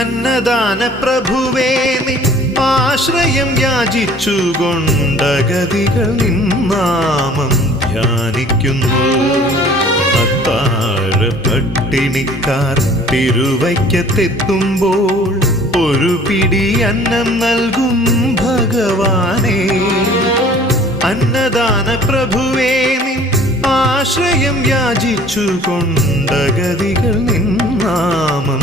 അന്നദാന പ്രഭുവേ നിൻ ആശ്രയം യാചിച്ചുകൊണ്ടഗതികൾ നിന്നാമം ധ്യാനിക്കുന്നു. അത്താഴ പട്ടിണിക്കാർ തിരുവയ്ക്കത്തെത്തുമ്പോൾ ഒരു പിടി അന്നം നൽകും ഭഗവാനേ. അന്നദാന പ്രഭുവേ നിൻ ആശ്രയം യാചിച്ചുകൊണ്ടഗതികൾ നിന്നാമം